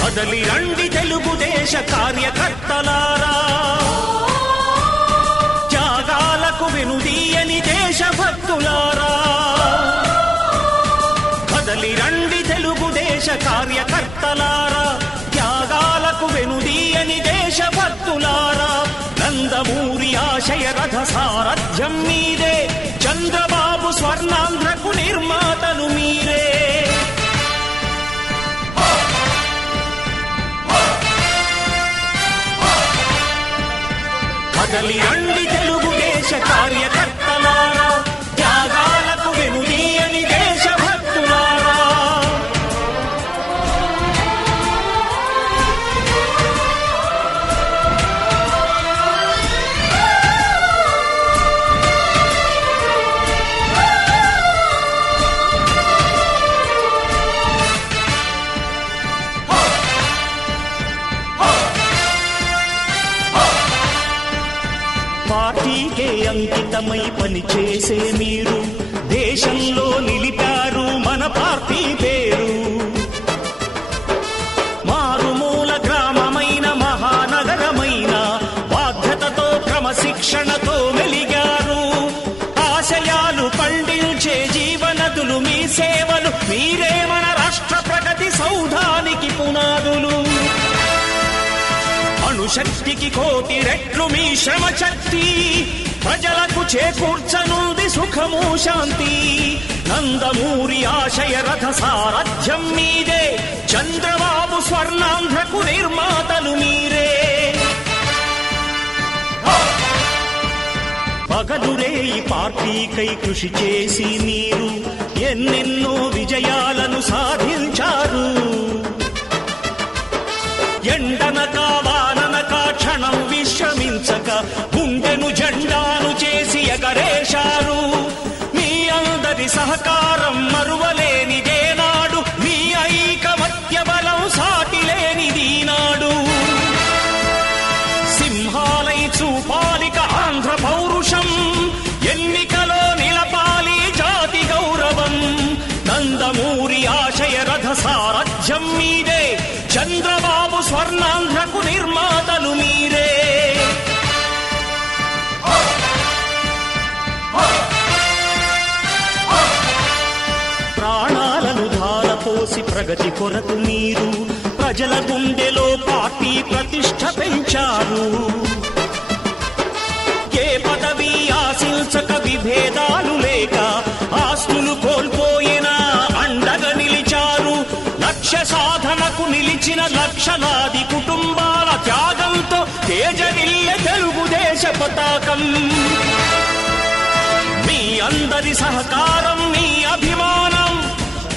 కదలి రండి తెలుగుదేశ కార్యకర్తలారా, త్యాగాలకు వెనుదీయని దేశభక్తులారా. కదలి రండి తెలుగుదేశ కార్యకర్తలారా, త్యాగాలకు వెనుదీయని దేశభక్తులారా. నందమూరి ఆశయ రథ సారథ్యం మీరే, చంద్రబాబు స్వర్ణాంధ్రకు నిర్మాతలు మీరే. కదలి రండి తెలుగుదేశ కార్యకర్తలారా, త్యాగాలకు వెనుదీయని దేశభక్తులారా. పార్టీకే అంకితమై పనిచేసే మీరు దేశంలో నిలిపారు మన పార్టీ పేరు. మారుమూల గ్రామమైన మహానగరమైన బాధ్యతతో క్రమశిక్షణతో మెలిగారు. ఆశయాలు పండించే జీవనదులు మీ సేవలు, మీరే మన రాష్ట్ర ప్రగతి సౌధానికి పునాదులు. అణుశక్తికి కోటి రెట్లు మీ శ్రమ శక్తి, ప్రజలకు చేకూర్చనుంది సుఖము శాంతి. నందమూరి ఆశయ రథ సారథ్యం మీదే, చంద్రబాబు స్వర్ణాంధ్రకు నిర్మాతలు మీరే. పగలురే ఈ పార్టీకై కృషి చేసి మీరు ఎన్నెన్నో విజయాలను సాధించారు. ఎండనక వాననక క్షణం విశ్రమించక గుండెను జెండాను చేసి ఎగరేశారు. మీ అందరి సహకారం మరువలేనిదేనాడు, మీ ఐకమత్య బలం సాటిలేనిదీనాడు. సింహాలై చూపాలిక ఆంధ్ర పౌరుషం, ఎన్నికలో నిలపాలి జాతి గౌరవం. నందమూరి ఆశయ రథ సారథ్యం మీదే, చంద్రబాబు స్వర్ణాంధ్రకు నిర్మాతలు మీరే. ప్రాణాలను ధారపోసి ప్రగతి కొరకు మీరు ప్రజల గుండెలో పార్టీ ప్రతిష్ఠ పెంచారు. ఏ పదవి ఆశించక విభేదాలు లేక ఆస్తులు కోల్పోయినా అండగా నిలిచారు. లక్ష్య సాధనకు నిలిచిన లక్షలాది కుటుంబాల త్యాగంతో తేజరిల్లె తెలుగుదేశ పతాకం. మీ అందరి సహకారం, మీ అభిమానం,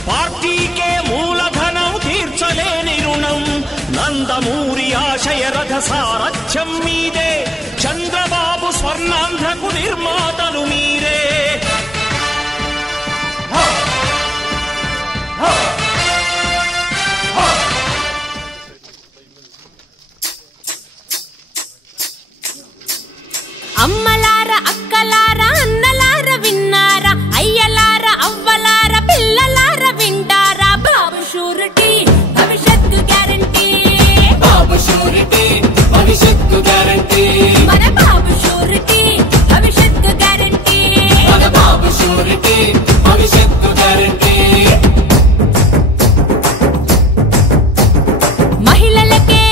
పార్టీకే మూలధనం, తీర్చలేని రుణం. నందమూరి ఆశయ రథ సారథ్యం మీదే, చంద్రబాబు స్వర్ణాంధ్రకు నిర్మాతలు మీరే. అమ్మలార అక్కలార అన్నలార విన్నారా, అయ్యలార అవ్వలార పిల్లలార వింటారా. బాబు షూరిటీ భవిష్యత్తు గ్యారంటీ, బాబు షూరిటీ భవిష్యత్తు గ్యారంటీ, మన బాబు షూరిటీ భవిష్యత్తు గ్యారంటీ, మన బాబు షూరిటీ భవిష్యత్తు గ్యారంటీ. మహిళలకే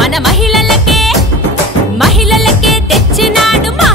మన మహిళలకే తెచ్చినాడు మా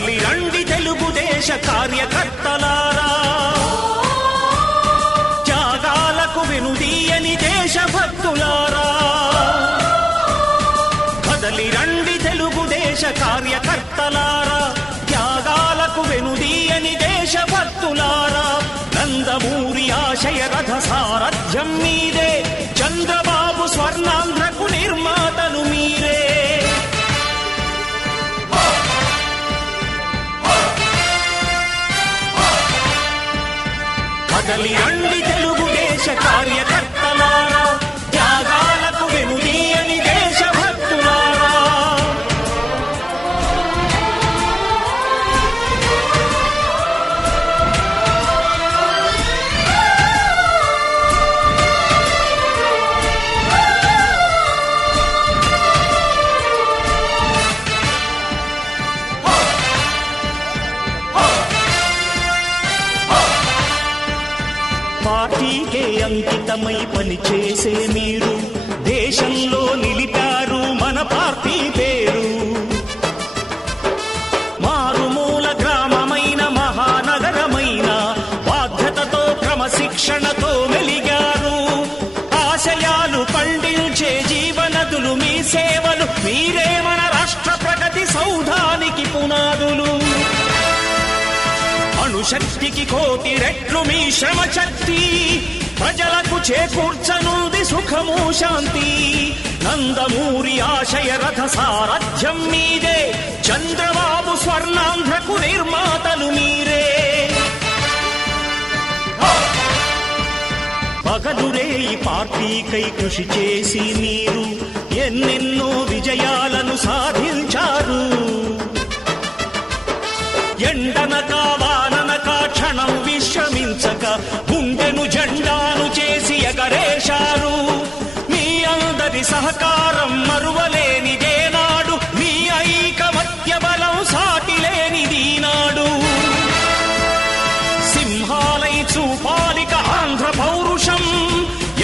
కదలి రండి తెలుగుదేశ కార్యకర్తలారా, త్యాగాలకు వెనుదీయని దేశభక్తులారా. కదలి రండి తెలుగుదేశ కార్యకర్తలారా, త్యాగాలకు వెనుదీయని దేశభక్తులారా. నందమూరి ఆశయ రథ సారథ్యం మీదే, చంద్రబాబు స్వర్ణాంధ్రకు నిర్మాతలు మీరే. కదలి రండి తెలుగుదేశ కార్యకర్తలారా, త్యాగాలకు వెనుదీయని దేశభక్తులారా. పార్టీకే అంకితమై పనిచేసే మీరు దేశంలో నిలిపారు మన పార్టీ పేరు. మారుమూల గ్రామమైన మహానగరమైన బాధ్యతతో క్రమశిక్షణతో మెలిగారు. ఆశయాలు పండించే జీవనదులు మీ సేవలు, మీరే మన రాష్ట్ర ప్రగతి సౌధానికి పునాదులు. అణుశక్తికి కోటి రెట్లు మీ శ్రమ శక్తి, ప్రజలకు చేకూర్చనుంది సుఖము శాంతి. నందమూరి ఆశయ రథ సారథ్యం మీదే, చంద్రబాబు స్వర్ణాంధ్రకు నిర్మాతలు మీరే. పగలురే ఈ పార్టీకై కృషి చేసి మీరు ఎన్నెన్నో విజయాలను సాధించారు. ఎండనక వాననక క్షణం విశ్రమించక గుండెను జెండాను చేసి ఎగరేశారు. మీ అందరి సహకారం మరువలేనిదేనాడు, మీ ఐకమత్య బలం సాటిలేనిదీనాడు. సింహాలై చూపాలిక ఆంధ్ర పౌరుషం,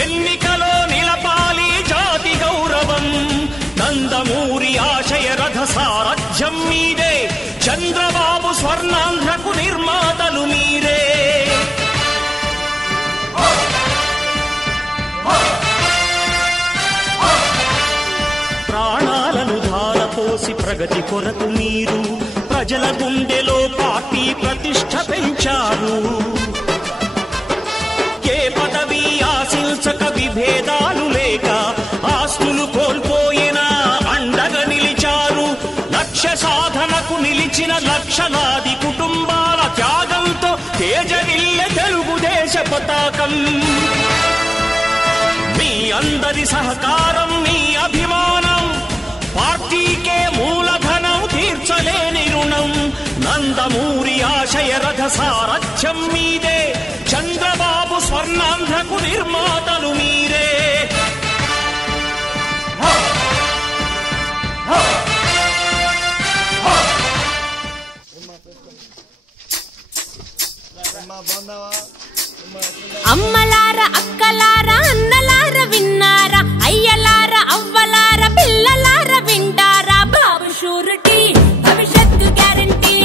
ఎన్నికలో నిలపాలి జాతి గౌరవం. నందమూరి ఆశయ రథ సారథ్యం మీదే, చంద్రబాబు స్వర్ణాంధ్రకు నిర్మాతలు మీరే. ప్రాణాలను ధారపోసి ప్రగతి కొరకు మీరు ప్రజల గుండెలో పార్టీ ప్రతిష్ఠ పెంచారు. ఏ పదవి ఆశించక విభేదాలు లేక ఆస్తులు కోల్పోయినా అండగా నిలిచారు. లక్ష్య సాధనకు నిలిచిన లక్షలాది కుటుంబాల త్యాగంతో తేజరిల్లె తెలుగుదేశ పతాకం. మీ అందరి సహకారం, మీ అభిమానం, పార్టీకే మూలధనం, తీర్చలేని రుణం. నందమూరి ఆశయ రథ సారథ్యం మీదే, చంద్రబాబు స్వర్ణాంధ్రకు నిర్మాతలు మీరే. అమ్మలార అక్కలార అన్నలార విన్నారా, అయ్యలార అవ్వలార పిల్లలార వింటారా. బాబు షూరిటీ భవిష్యత్తు గ్యారంటీ,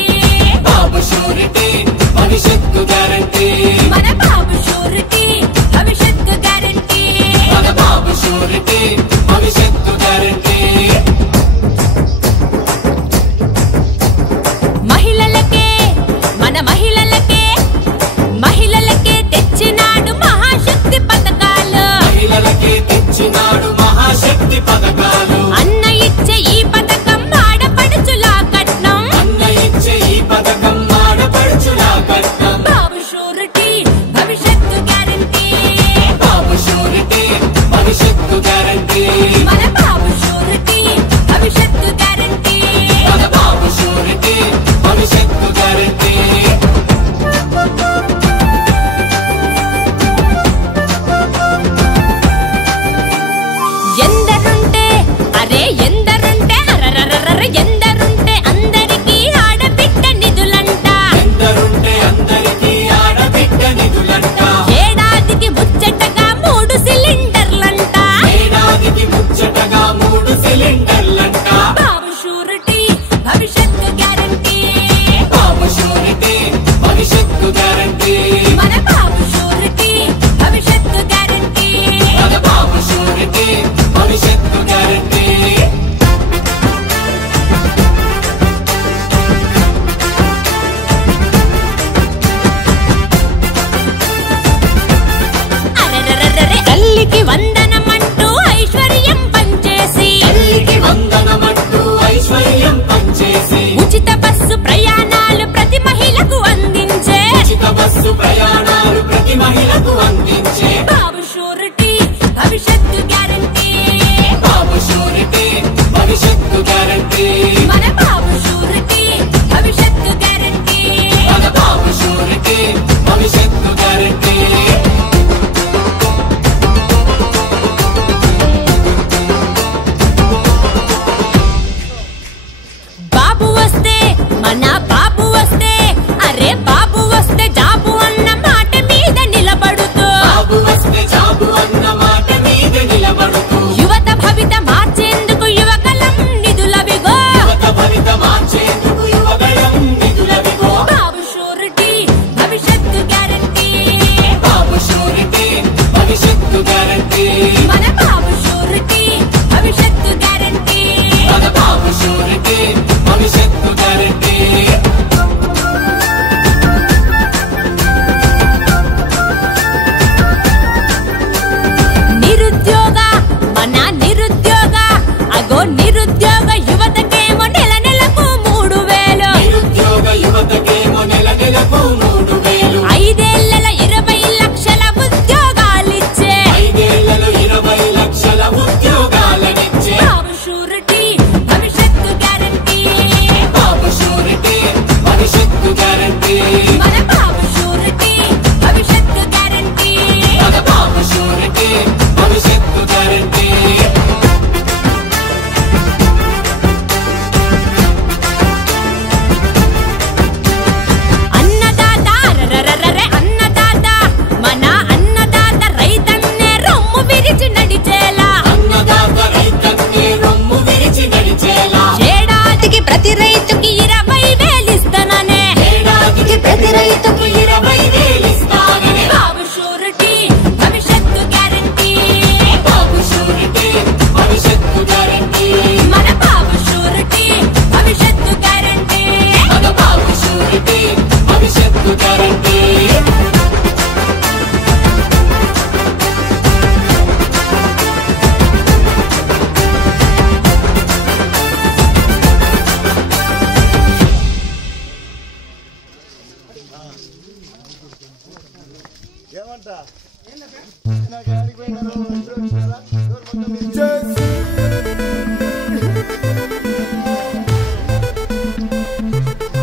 బాబు షూరిటీ భవిష్యత్తు గ్యారంటీ, మన బాబు షూరిటీ భవిష్యత్తు గ్యారంటీ.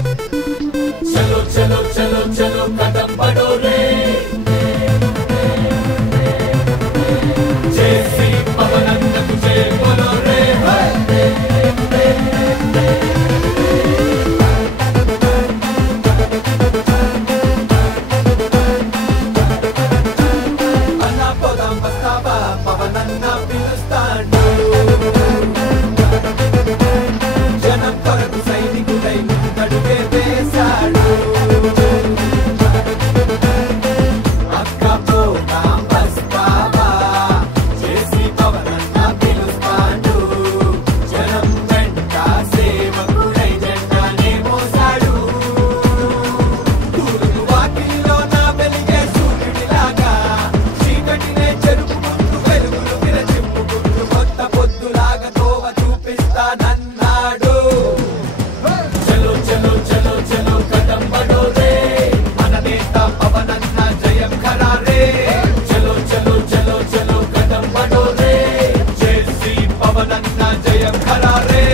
चलो चलो चलो चलो कदम बढ़ो रे जय श्री पवनंद तुझे बोलो रे అన్నా పోదాం వస్తావా పవనన్న పిలుస్తాడు జనం కొరకు సైనికుడై ముందడుగే వేశాడు అక్క పోదాం వస్తావా చేసి పవనన్న పిలుస్తాడు జనం వెంట సేవకుడై జెండానే మోసాడు తూర్పు వాకిలిలో నా వెలిగే సూర్యుడిలాగా చీకటినే చెరుపుకుంటూ వెలుగులు విరచిమ్ముకుంటూ కొత్త పొద్దులాగా తోవ చూపిస్తానన్నాడు చలో చలో చలో చలో కదం బడో రే మన నేత పవనన్న జయం ఖరారే చలో చలో చలో చలో కదం బడో రే జై శ్రీ పవనన్న జయం ఖరారే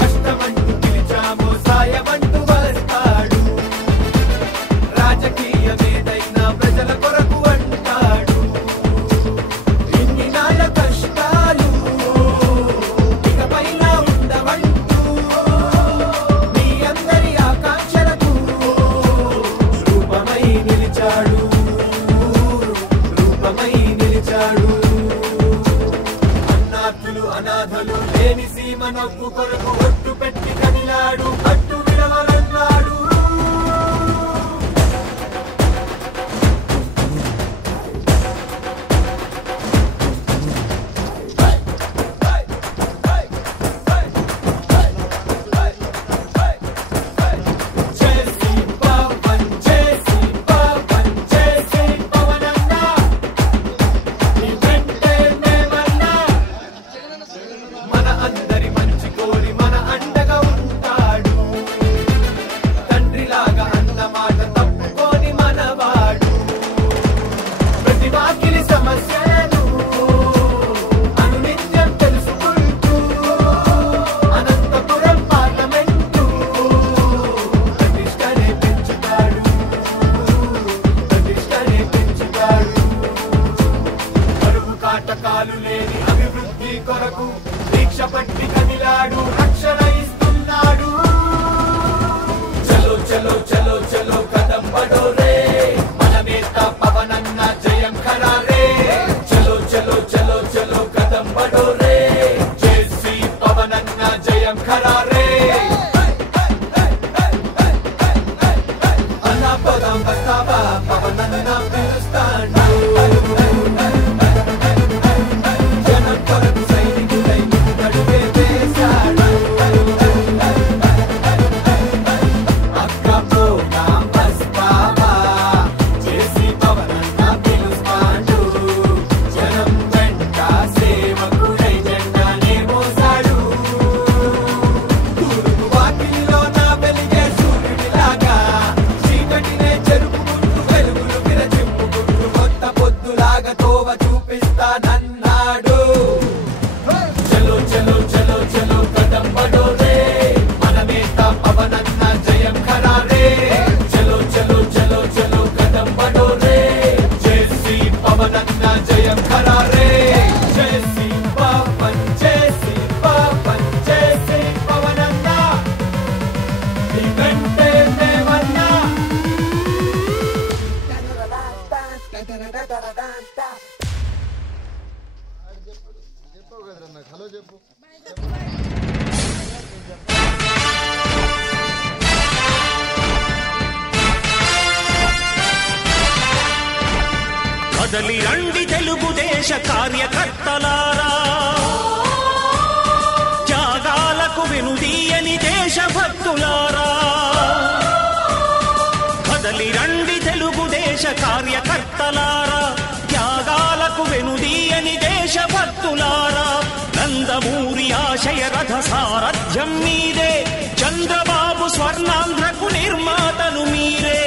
కష్టమంటూ పిలిచామో సాయమంటూ వస్తాడు రాజకీయమేదైనా ప్రజల కొరకు అంటాడు ఇన్ని నాళ్ళ కష్టాలు ఇకపైన ఉండవంటూ మీ అందరి ఆకాంక్షలకు రూపమై నిలిచాడు అన్నార్థులు అనాథలు లేని సీమ నవ్వు కొరకు ఒట్టు పెట్టి కదిలాడు అట్టు విడవలన్నాడు చేసి పవన్ చేసి పవన్ చేసి పవనన్నా నీ వెంటే మేమన్నా మన అందరి మంచి కోరి మన అండగా ఉంటాడు తండ్రిలాగా అన్నమాట తప్పుకోని మనవాడు ప్రతి వాకిలి సమస్యలను అనునిత్యం తెలుసుకుంటూ అనంతపురం పార్లమెంటు ప్రతిష్టనే పెంచుతాడు కరువు కాటకాలు లేని అభివృద్ధి కొరకు దీక్ష పట్టి కదిలాడు రక్షణ ఇస్తున్నాడు చలో చలో చలో చలో కదం బడో రే మన నేత పవనన్న జయం ఖరారే చలో చలో చలో చలో కదం బడో రే జై శ్రీ పవనన్న జయం ఖరారే అన్నా పోదాం వస్తావా పవనన్న పిలుస్తాడు జనం కొరకు సైనికుడై ముందడుగే వేశాడు అక్క పోదాం వస్తావా చేసి పవనన్న పిలుస్తాడు జనం వెంట సేవకుడై జెండానే మోసాడు తూర్పు వాకిలిలో నా వెలిగే సూర్యుడిలాగా చీకటినే చెరుపుకుంటూ వెలుగులు విరచిమ్ముకుంటూ కొత్త పొద్దులాగా తోవ చూపిస్తానన్నాడు చలో చలో చలో చలో కదం బడో రే మన నేత పవనన్న జయం ఖరారే చలో చలో చలో చలో కదం బడో రే జై శ్రీ పవనన్న జయం ఖరారే జై శ్రీ పవన్ జై శ్రీ పవన్ జై శ్రీ పవనన్న నీ వెంటే మేమన్నా చెప్పావు కదరా నాకు హలో చెప్పు కదలి రండి తెలుగుదేశ కార్యకర్తలారా, త్యాగాలకు వెనుదీయని దేశభక్తులారా. కదలి రండి తెలుగుదేశ కార్యకర్తలారా, త్యాగాలకు వెనుదీయని దేశభక్తులారా. నందమూరి ఆశయ రథ సారథ్యం మీదే, చంద్రబాబు స్వర్ణాంధ్రకు నిర్మాతలు మీరే.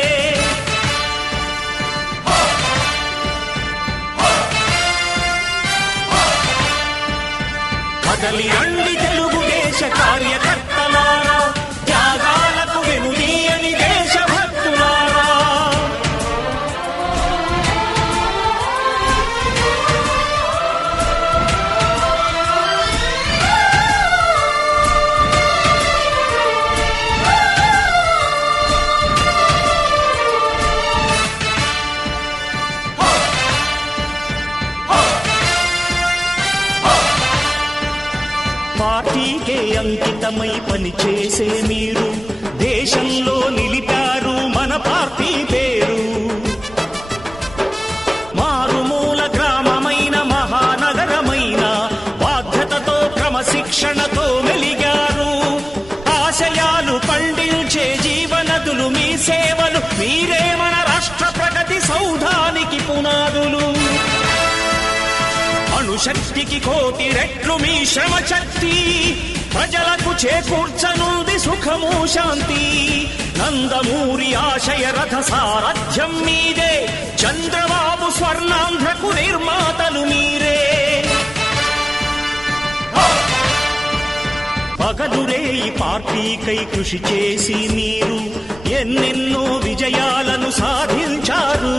కదలి రండి తెలుగుదేశ కార్యకర్తలారా, త్యాగాలకు వెనుదీయని దేశభక్తులారా. పార్టీకే అంకితమై పనిచేసే మీరు దేశంలో నిలిపారు మన పార్టీ పేరు. మారుమూల గ్రామమైన మహానగరమైన బాధ్యతతో క్రమశిక్షణతో మెలిగారు. ఆశయాలు పండించే జీవనదులు మీ సేవలు, మీరే మన రాష్ట్ర ప్రగతి సౌధానికి పునాదులు. అణుశక్తికి కోటి రెట్లు మీ శ్రమ శక్తి, ప్రజలకు చేకూర్చనుంది సుఖము శాంతి. నందమూరి ఆశయ రథ సారథ్యం మీదే, చంద్రబాబు స్వర్ణాంధ్రకు నిర్మాతలు మీరే. పగలురే ఈ పార్టీకై కృషి చేసి మీరు ఎన్నెన్నో విజయాలను సాధించారు.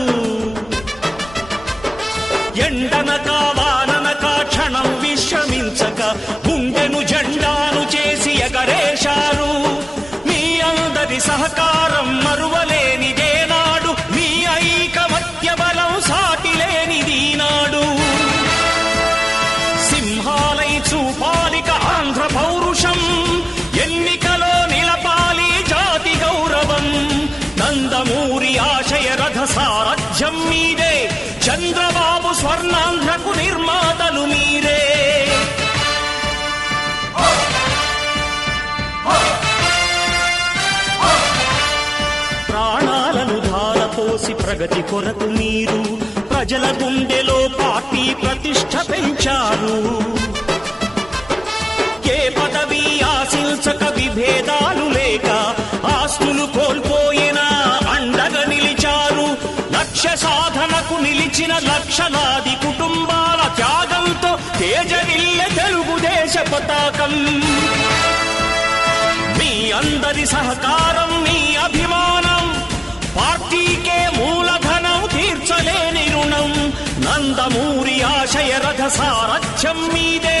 ఎండనక వాననక క్షణం విశ్రమించక గుండెను జెండాను చేసి ఎగరేశారు. మీ అందరి సహకారం మరువలేనిదేనాడు, మీ ఐకమత్య బలం సాటిలేనిదీనాడు. సింహాలై చూపాలిక ఆంధ్ర పౌరుషం, ఎన్నికలో నిలపాలి జాతి గౌరవం. నందమూరి ఆశయ రథ సారథ్యం మీదే, చంద్రబాబు స్వర్ణాంధ్రకు నిర్మాతలు మీరే. ప్రాణాలను ధారపోసి ప్రగతి కొరకు మీరు ప్రజల గుండెలో పార్టీ ప్రతిష్ఠ పెంచారు. ఏ పదవి ఆశించక విభేదాలు లేక ఆస్తులు కోల్పోయినా అండగా నిలిచారు. లక్ష్య సాధనకు నిలిచిన లక్షలాది కుటుంబాల త్యాగంతో తేజరిల్లె తెలుగుదేశ పతాకం. మీ అందరి సహకారం, మీ అభిమానం, పార్టీకే మూలధనం తీర్చలేని రుణం. నందమూరి ఆశయ రథ సారథ్యం మీదే,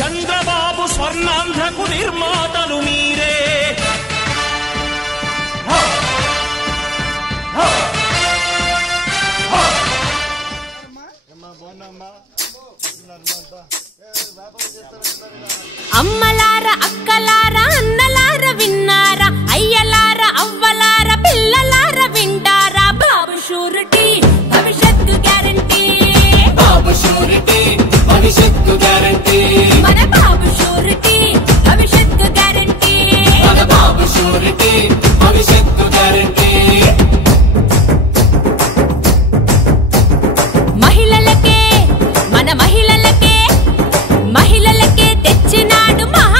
చంద్రబాబు స్వర్ణాంధ్రకు నిర్మాతలు మీరే. అమ్మలార అక్కలార అన్నలార విన్నారా, అయ్యలార అవ్వలార పిల్లలార వింటారా. బాబు షూరిటీ భవిష్యత్తు గ్యారంటీ, బాబు షూరిటీ భవిష్యత్తు గ్యారంటీ, మన బాబు షూరిటీ భవిష్యత్తు గ్యారంటీ, మన బాబు షూరిటీ భవిష్యత్తు గ్యారంటీ. మహిళలకే మన మహిళలకే తెచ్చినాడు మహా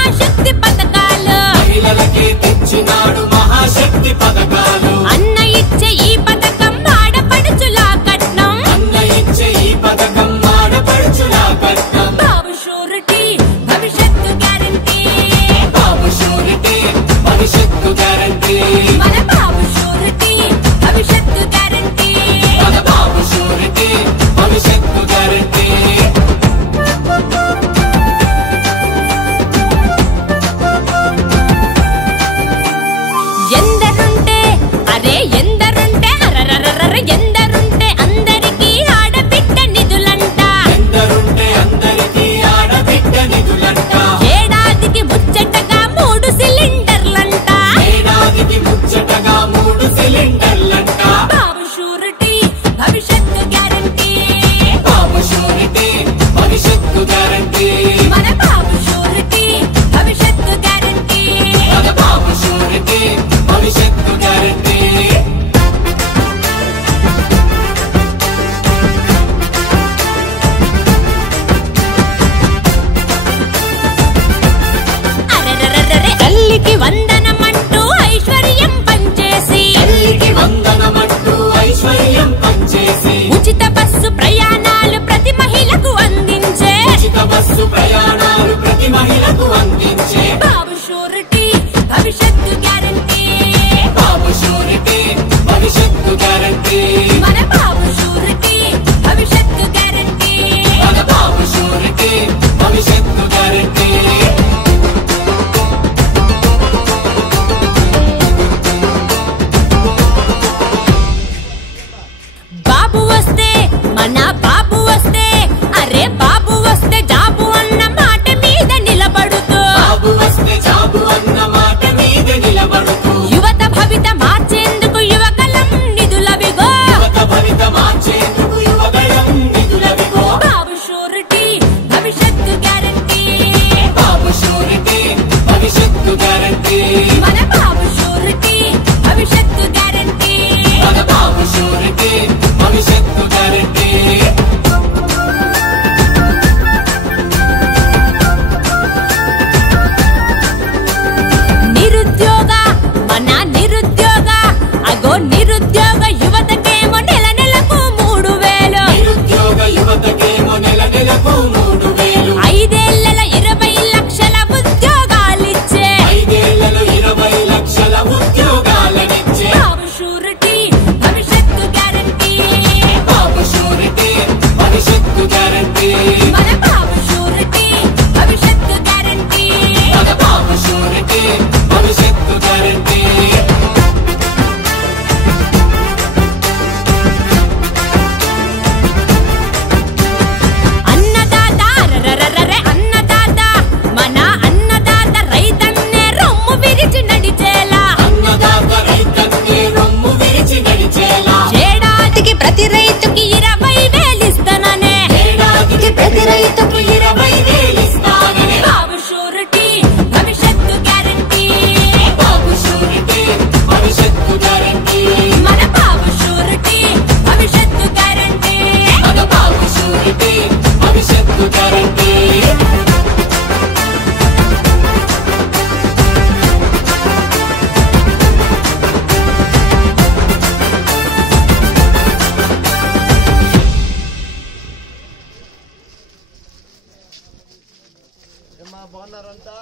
ఏమ్మా బాగున్నారంతా?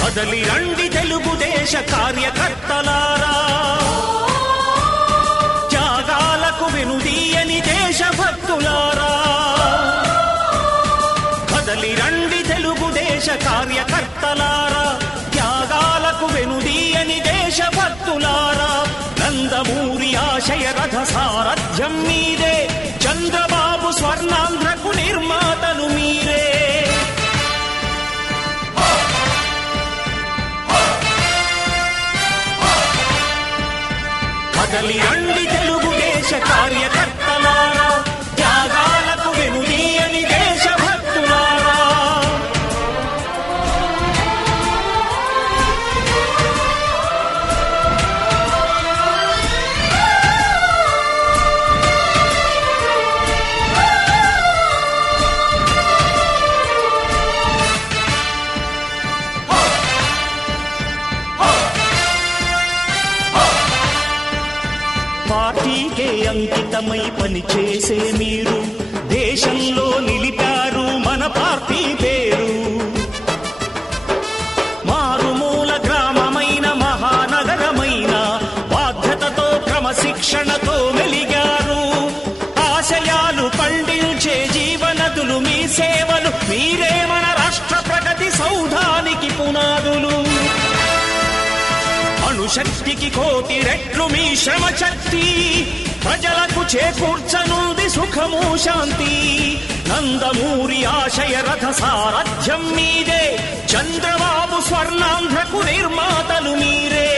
కదలి రండి తెలుగుదేశ కార్యకర్తలారా, త్యాగాలకు వెనుదీయని దేశభక్తులారా. కదలి రండి తెలుగుదేశ కార్యకర్తలారా, త్యాగాలకు వెనుదీయని దేశభక్తులారా. నందమూరి ఆశయ రథ సారథ్యం మీరే, చంద్రబాబు స్వర్ణాంధ్రకు నిర్మాతలు మీరే. కదలి రండి తెలుగుదేశ కార్యకర్తలారా, త్యాగాలకు వెనుదీయని దేశభక్తులారా. పార్టీకే అంకితమై పనిచేసే మీరు దేశంలో నిలిపారు మన పార్టీ పేరు. మారుమూల గ్రామమైన మహానగరమైన బాధ్యతతో క్రమశిక్షణతో మెలిగారు. ఆశయాలు పండించే జీవనదులు మీ సేవలు, మీరే మన రాష్ట్ర ప్రగతి సౌధానికి పునాదులు. అణుశక్తికి కోటి రెట్లు మీ శ్రమ శక్తి, ప్రజలకు చేకూర్చనుంది సుఖము శాంతి. నందమూరి ఆశయ రథ సారథ్యం మీదే, చంద్రబాబు స్వర్ణాంధ్రకు నిర్మాతలు మీరే.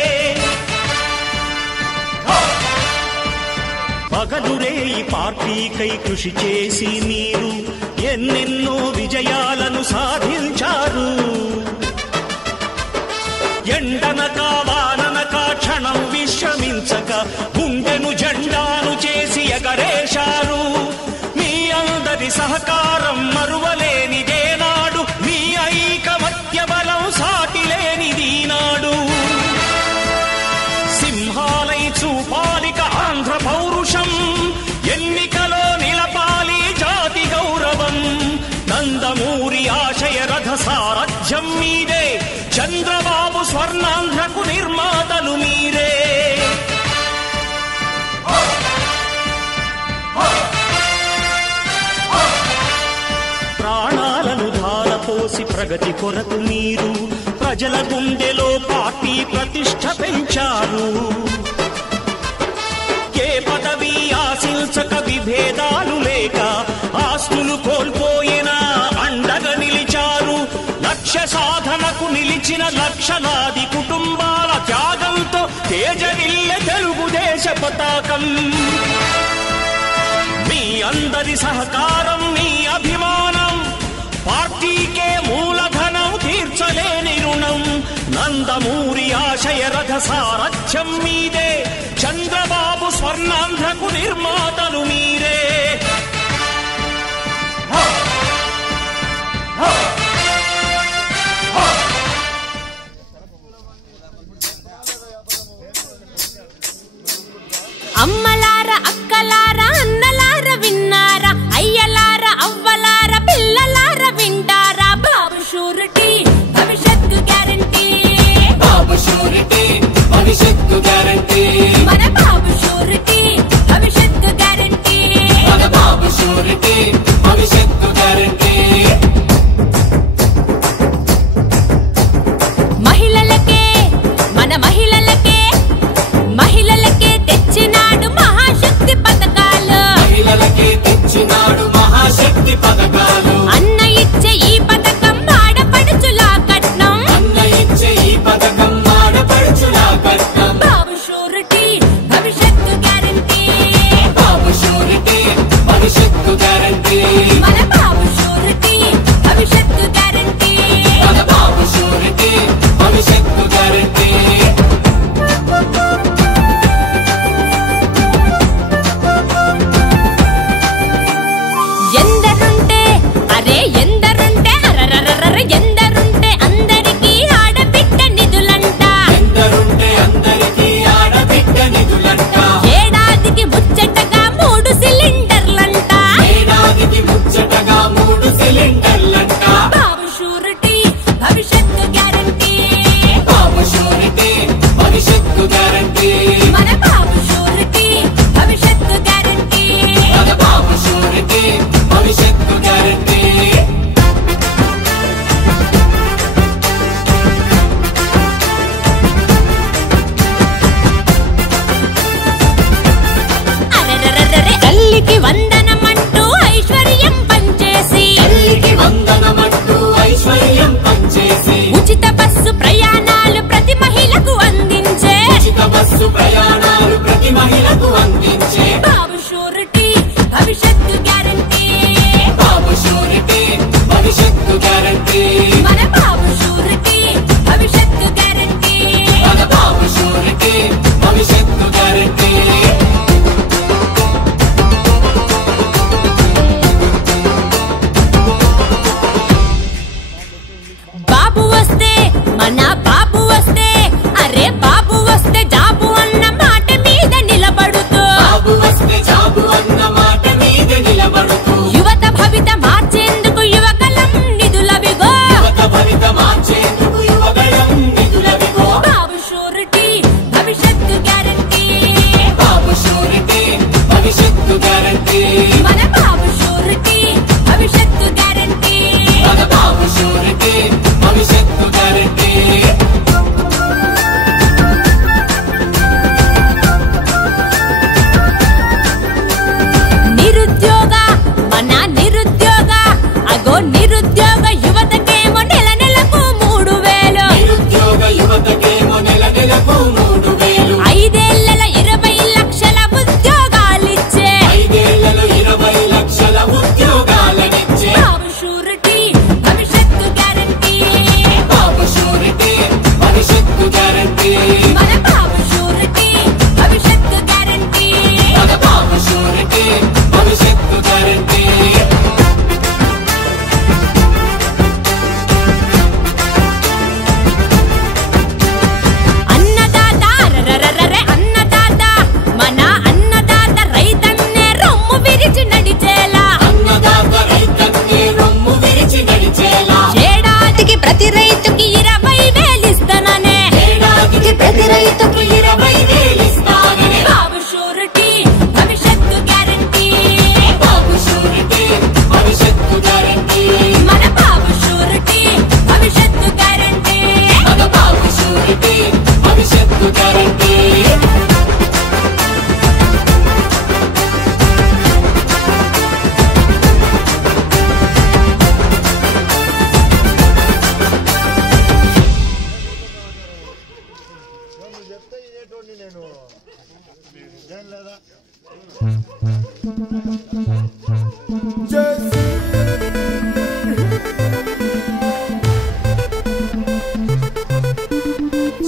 పగలురే ఈ పార్టీకై కృషి చేసి మీరు ఎన్నెన్నో విజయాలను సాధించారు. ఎండనక వాననక క్షణం విశ్రమించక గుండెను జెండాను చేసి ఎగరేశారు. మీ అందరి సహకారం మరువలేనిదేనాడు, మీ ఐకమత్య బలం సాటిలేనిదీనాడు. సింహాలై చూపాలిక ఆంధ్ర పౌరుషం, ఎన్నికలో నిలపాలి జాతి గౌరవం. నందమూరి ఆశయ రథ సారథ్యం మీదే, చంద్రబాబు స్వర్ణాంధ్రకు నిర్మాతలు మీరే. ప్రాణాలను ధారపోసి ప్రగతి కొరకు మీరు ప్రజల గుండెలో పార్టీ ప్రతిష్ఠ పెంచారు. ఏ పదవి ఆశించక విభేదాలు లేక ఆస్తులు కోల్పోయినా అండగా నిలిచారు. లక్ష్య సాధనకు నిలిచిన లక్షలాది కుటుంబాల త్యాగంతో తేజరిల్లె తెలుగుదేశ పతాకం. మీ అందరి సహకారం, మీ అభిమానం, పార్టీకే మూలధనం తీర్చలేని రుణం. నందమూరి ఆశయ రథ సారథ్యం మీదే, చంద్రబాబు స్వర్ణాంధ్రకు నిర్మాతలు మీరే. అమ్మలార అక్కలార అన్నలార విన్నారా, అయ్యలార అవ్వలార పిల్లలార వింటారా. బాబు షూరిటీ భవిష్యత్తు గ్యారంటీ, బాబు షూరిటీ భవిష్యత్తు గ్యారంటీ, మన బాబు షూరిటీ భవిష్యత్తు గ్యారంటీ, మన బాబు షూరిటీ భవిష్యత్తు గ్యారంటీ. మహిళలకే మన మహిళలకే మహిళలకే తెచ్చినాడు మహాశక్తి పథకాలు, మహిళలకే తెచ్చినాడు మహాశక్తి పథకాలు. అన్న ఇచ్చే ఈ పథకం ఆడపడుచులా కట్నం, అన్న ఇచ్చే ఈ పథకం ఆడపడుచులా కట్నం. బాబు షూరిటీ భవిష్యత్తు గ్యారంటీ, బాబు షూరిటీ భవిష్యత్తు గ్యారంటీ, మన బాబు షూరిటీ భవిష్యత్తు గ్యారంటీ. మన బాబు షూరిటీ భవిష్యత్తు గ్యారంటీ. ఎందరుంటే అరే ఎందరుంటే అరరరర ఎందరుంటే అందరికీ ఆడబిడ్డ నిధులంట, ఎందరుంటే అందరికీ ఆడబిడ్డ నిధుల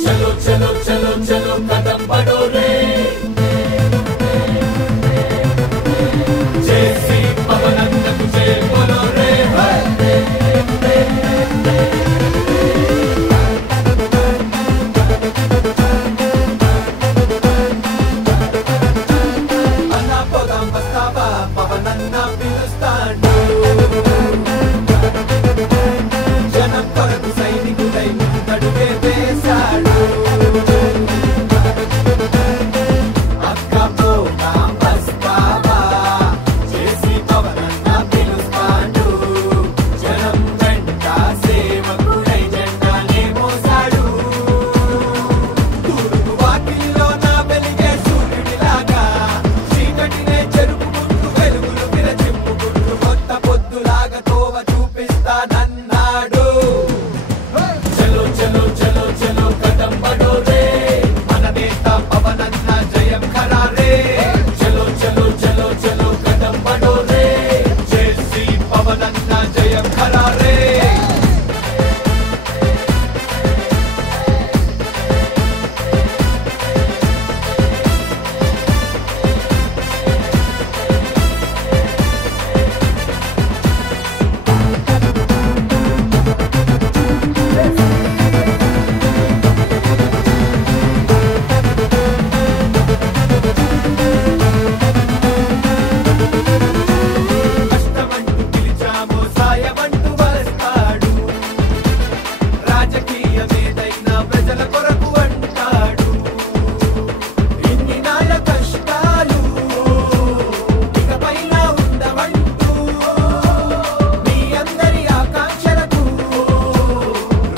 చలో చలో చలో చలో కదం బడో రే జేసీ పవనన్నకు జయ బోలో రే అన్నా పోదాం వస్తావా పవనన్న పిలుస్తాడు జనం కొరకు సైనికుడై ముందడుగే వేశాడు అక్క పోదాం వస్తావా చేసి పవనన్న పిలుస్తాడు జనం వెంట సేవకుడై జెండానే మోసాడు తూర్పు వాకిల్లో నా వెలిగే సూర్యుడిలాగా చీకటినే చెరుపుకుంటూ వెలుగులు విరచిమ్ముకుంటూ కొత్త పొద్దులాగా తోవ చూపిస్తానన్నాడు చలో చలో చలో చలో కదం బడో రే మన నేత పవనన్న జయం ఖరారే చలో చలో చలో చలో కదం బడో రే జేసీ పవనన్న జయం ఖరారే కష్టమంటూ పిలిచామో సాయమంటూ వస్తాడు రాజకీయమేదైనా ప్రజల కొరకు అంటాడు ఇన్ని నాళ్ళ కష్టాలు ఇకపైన ఉండవంటూ మీ అందరి ఆకాంక్షలకు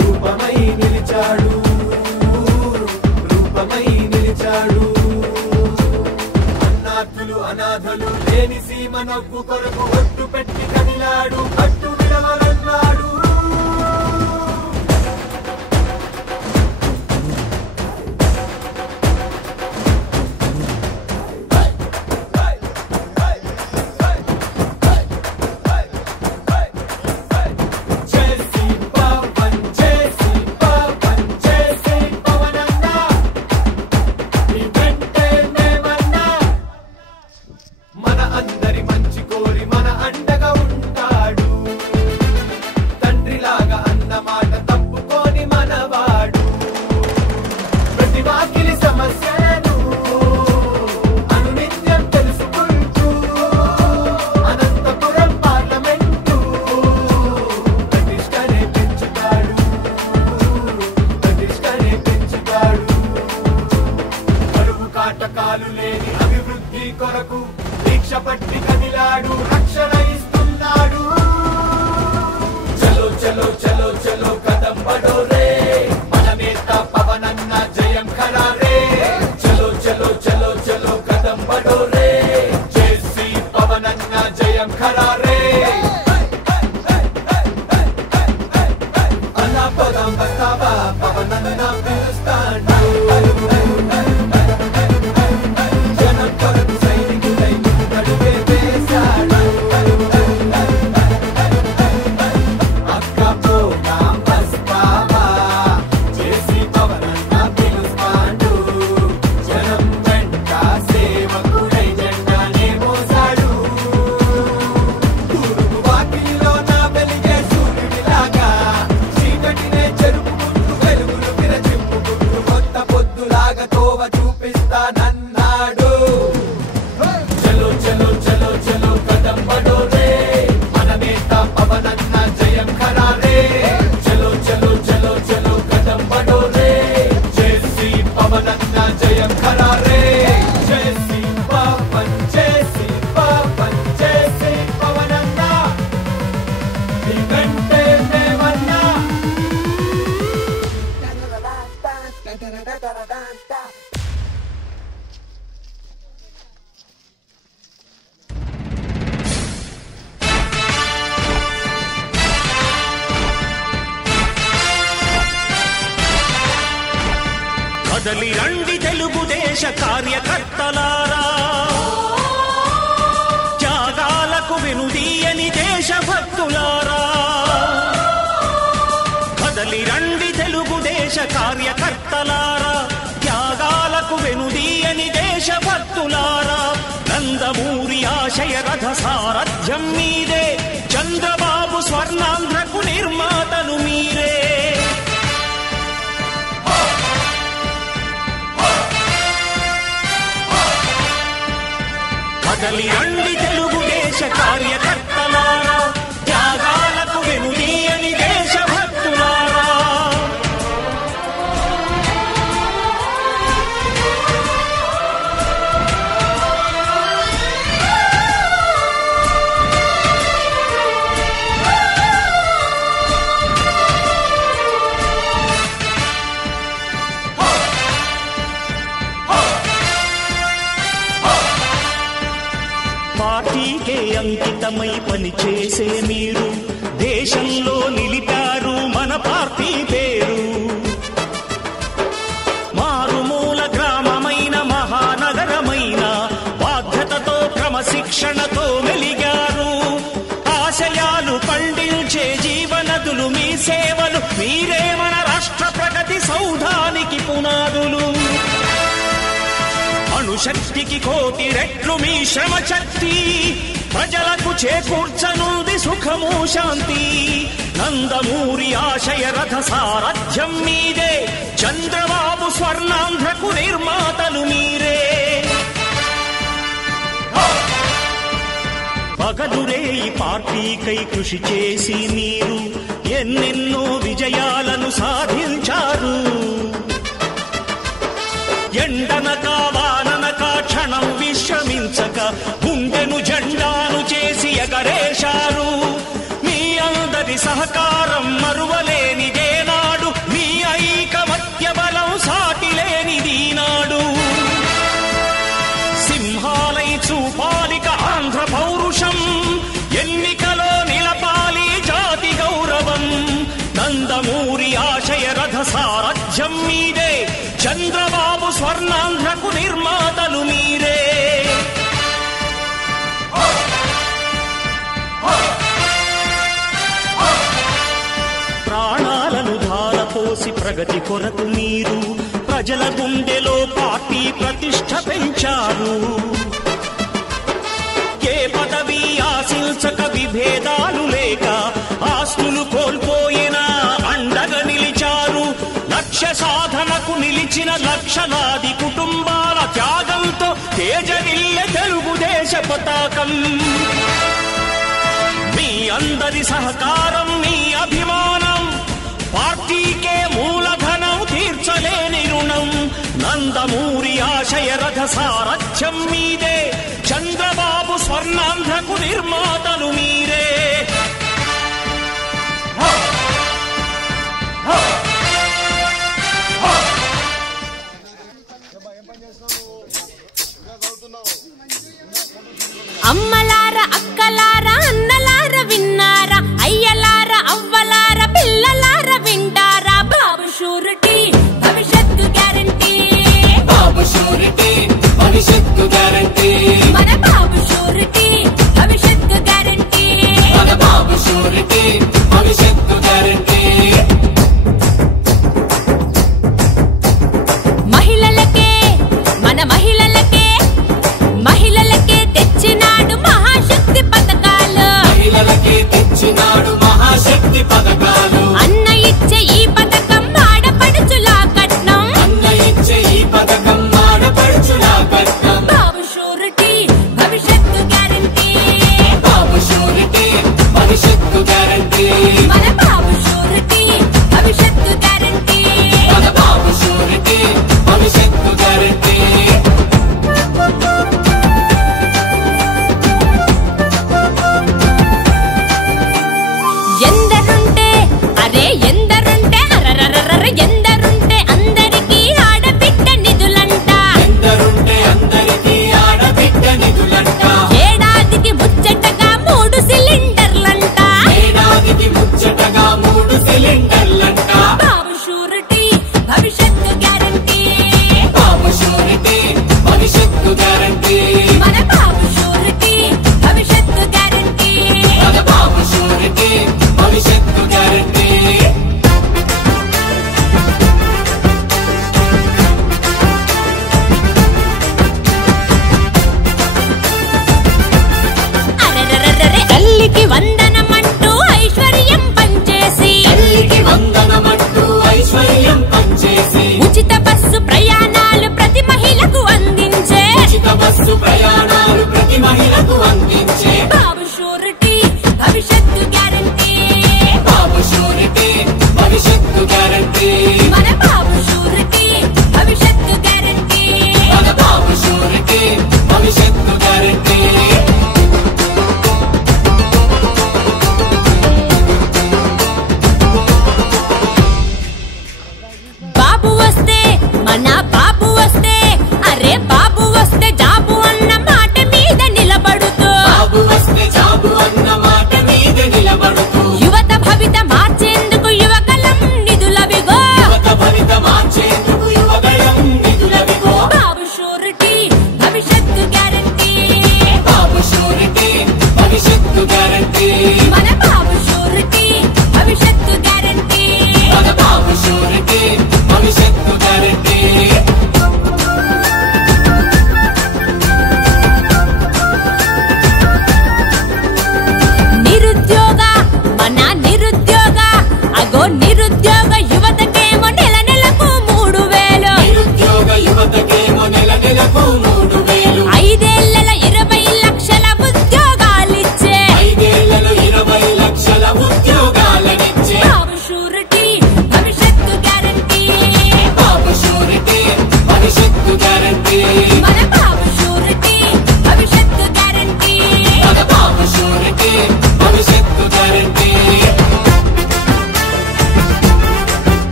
రూపమై నిలిచాడు అన్నార్థులు అనాథలు లేని సీమ నవ్వు కొరకు ఒట్టు పెట్టి కదిలాడు పట్టు విడవలన్నాడు జేసీ పవన్ జేసీ పవన్ జేసీ పవనన్న నీ వెంటే మేమన్నా మన అందరి మంచి కోరి మన అండగా ఉంటాడు తండ్రిలాగా అన్నమాట తప్పుకోని మనవాడు ప్రతి వాకిలి సమస్యలను అనునిత్యం తెలుసుకుంటూ అనంతపురం పార్లమెంటు ప్రతిష్టనే పెంచుతాడు కరువు కాటకాలు లేని అభివృద్ధి కొరకు దీక్ష పట్టి కదిలాడు రక్షణ ఇస్తున్నాడు చలో చలో చలో చలో కదం బడో రే మన నేత పవనన్న జయం ఖరారే చలో చలో చలో చలో కదం బడో రే జేసీ పవనన్న జయం ఖరారే అన్నా పోదాం వస్తావా పవనన్న పిలుస్తాడు జనం కొరకు సైనికుడై ముందడుగే వేశాడు అక్క పోదాం వస్తావా చేసి పవనన్న పిలుస్తాడు జనం వెంట సేవకుడై జెండానే మోసాడు తూర్పు వాకిల్లో నా వెలిగే సూర్యుడిలాగా చీకటినే చెరుపుకుంటూ వెలుగులు విరచిమ్ముకుంటూ కొత్త పొద్దులాగా తోవ చూపిస్తానన్నాడు చలో చలో చలో చలో కదం బడో రే మన నేత పవనన్న జయం ఖరారే చలో చలో చలో చలో కదం బడో రే జేసీ పవనన్న జయం ఖరారే జేసీ పవన్ జేసీ పవన్ జేసీ పవనన్న నీ వెంటే మేమన్నా కదలి రండి తెలుగుదేశ తెలుగుదేశ కార్యకర్తలారా, త్యాగాలకు వెనుదీయని దేశభక్తులారా, కదలి రండి తెలుగుదేశ కార్యకర్తలారా, త్యాగాలకు వెనుదీయని దేశభక్తులారా. నందమూరి ఆశయ రథ సారథ్యం మీదే, చంద్రబాబు స్వర్ణాంధ్రకు నిర్మాతలు మీరే. కదలి రండి తెలుగుదేశ కార్యకర్తలారా, త్యాగాలకు వెనుదీయని దేశభక్తులారా. పార్టీకే అంకితమై పనిచేసే మీరు దేశంలో నిలిపారు మన పార్టీ పేరు. మారుమూల గ్రామమైన మహానగరమైన బాధ్యతతో క్రమశిక్షణతో మెలిగారు. ఆశయాలు పండించే జీవనదులు మీ సేవలు, మీరే మన రాష్ట్ర ప్రగతి సౌధానికి పునాదులు. అణుశక్తికి కోటి రెట్లు మీ శ్రమ శక్తి, ప్రజలకు చేకూర్చనుంది సుఖము శాంతి. నందమూరి ఆశయ రథ సారథ్యం మీదే, చంద్రబాబు స్వర్ణాంధ్రకు నిర్మాతలు మీరే. పగలురే ఈ పార్టీకై కృషి చేసి మీరు ఎన్నెన్నో విజయాలను సాధించారు. ఎండనక వాననక క్షణం విశ్రమించక గుండెను జెండాను చేసి ఎగరేశారు. మీ అందరి సహకారం మరువలేనిదేనాడు, మీ ఐకమత్య బలం సాటిలేనిదీనాడు. సింహాలై చూపాలిక ఆంధ్ర పౌరుషం, ఎన్నికలో నిలపాలి జాతి గౌరవం. నందమూరి ఆశయ రథ సారథ్యం మీదే, చంద్రబాబు స్వర్ణాంధ్రకు నిర్మాతలు మీరే. ప్రాణాలను ధారపోసి ప్రగతి కొరకు మీరు ప్రజల గుండెలో పార్టీ ప్రతిష్ఠ పెంచారు. ఏ పదవి ఆశించక విభేదాలు లేక ఆస్తులు కోల్పోయినా అండగా నిలిచారు. లక్ష్య సాధనకు నిలిచిన లక్షలాది కుటుంబాల త్యాగంతో తేజరిల్లె తెలుగుదేశ పతాకం. మీ అందరి సహకారం, మీ అభిమానం, పార్టీకే మూలధనం తీర్చలేని రుణం. నందమూరి ఆశయ రథ సారథ్యం మీదే, చంద్రబాబు స్వర్ణాంధ్రకు నిర్మాతలు మీరే. అమ్మలార అక్కలార అన్నలార విన్నారా, అయ్యలార అవ్వలార పిల్లలార వింటారా. బాబు షూరిటీ భవిష్యత్తు గ్యారంటీ, బాబు షూరిటీ భవిష్యత్తు గ్యారంటీ, మన బాబు షూరిటీ భవిష్యత్తు గ్యారంటీ, మన బాబు షూరిటీ భవిష్యత్తు గ్యారంటీ. మహిళలకే మన మహిళలకే మహిళలకే తెచ్చినాడు మహాశక్తి పథకాలు, మహిళలకే తెచ్చినాడు మహాశక్తి పథకాలు.